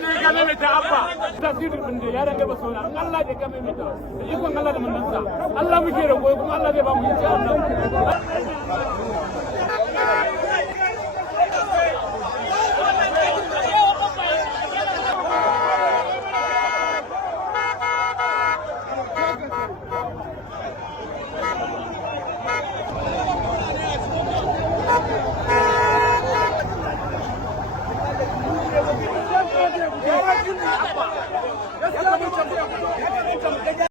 da ya game mai ta abba tasirin bin da ya rage ba sona Allah ya game mai ta ikon Allah da manzansa Allah muke roƙo kuma Allah zai ba mu insha Allah